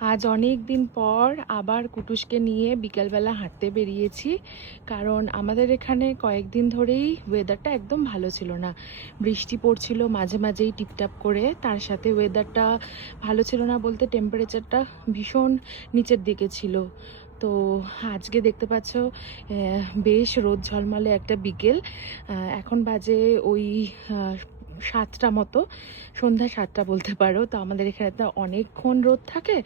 আজ অনেক দিন পর আবার কুটুসকে নিয়ে বিকালবেলা হাঁটতে বেরিয়েছি। কারণ আমাদের এখানে কয়েকদিন ধরেই ওয়েদারটা একদম ভালো ছিল না। বৃষ্টি পড়ছিল মাঝে মাঝেই টিপটাপ করে, তার সাথে ওয়েদারটা ভালো ছিল না বলতে টেম্পারেচারটা ভীষণ নিচের দিকে ছিল। তো আজকে দেখতে পাচ্ছ বেশ রোদ ঝলমলে একটা বিকেল। এখন বাজে ওই 7টা মতো, সন্ধ্যা 7টা বলতে পারো। তো আমাদের এখানে তো অনেকক্ষণ রোদ থাকে,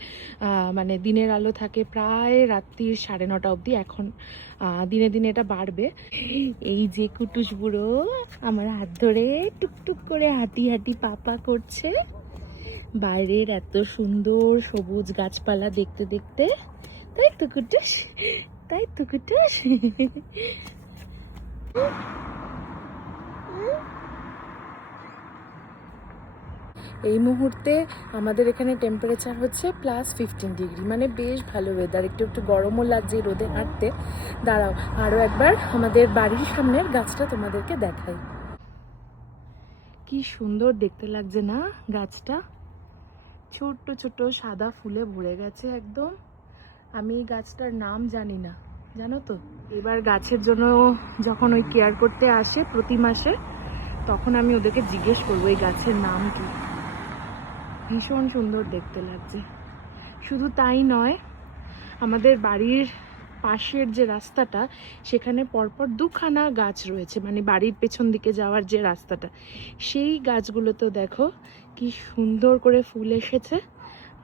মানে দিনের আলো থাকে প্রায় রাত্রির 9:30 অবধি। এখন দিনে দিনে এটা বাড়বে। এই যে কুটুস বুড়ো আমার হাত ধরে টুকটুক করে হাঁটি হাঁটি পাপা করছে বাইরের এত সুন্দর সবুজ গাছপালা দেখতে দেখতে। তাই তো কুটুস, তাই তো কুটুস। এই মুহূর্তে আমাদের এখানে টেম্পারেচার হচ্ছে +15 ডিগ্রি, মানে বেশ ভালো ওয়েদার। একটু একটু গরমও লাগছে রোদে হাঁটতে। দাঁড়াও আরও একবার আমাদের বাড়ির সামনের গাছটা তোমাদেরকে দেখাই। কি সুন্দর দেখতে লাগছে না গাছটা, ছোট্ট ছোট্ট সাদা ফুলে ভরে গেছে একদম। আমি এই গাছটার নাম জানি না, জানো তো। এবার গাছের জন্য যখন ওই কেয়ার করতে আসে প্রতি মাসে, তখন আমি ওদেরকে জিজ্ঞেস করবো এই গাছের নাম কি। ভীষণ সুন্দর দেখতে লাগছে। শুধু তাই নয়, আমাদের বাড়ির পাশের যে রাস্তাটা, সেখানে পরপর দুখানা গাছ রয়েছে, মানে বাড়ির পেছন দিকে যাওয়ার যে রাস্তাটা, সেই গাছগুলোতেও দেখো কি সুন্দর করে ফুল এসেছে।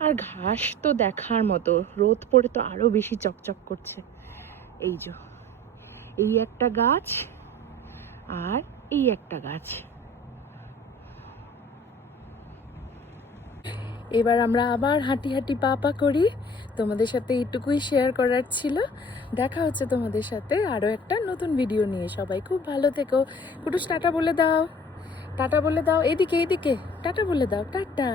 আর ঘাস তো দেখার মতো, রোদ পড়ে তো আরো বেশি চকচক করছে। এই যে এই একটা গাছ আর এই একটা গাছ। এবার আমরা আবার হাঁটি হাঁটি পা পা করি। তোমাদের সাথে এইটুকুই শেয়ার করার ছিল। দেখা হচ্ছে তোমাদের সাথে আরও একটা নতুন ভিডিও নিয়ে। সবাই খুব ভালো থেকো। কুটুস টাটা বলে দাও, টাটা বলে দাও। এদিকে এদিকে টাটা বলে দাও, টাটা।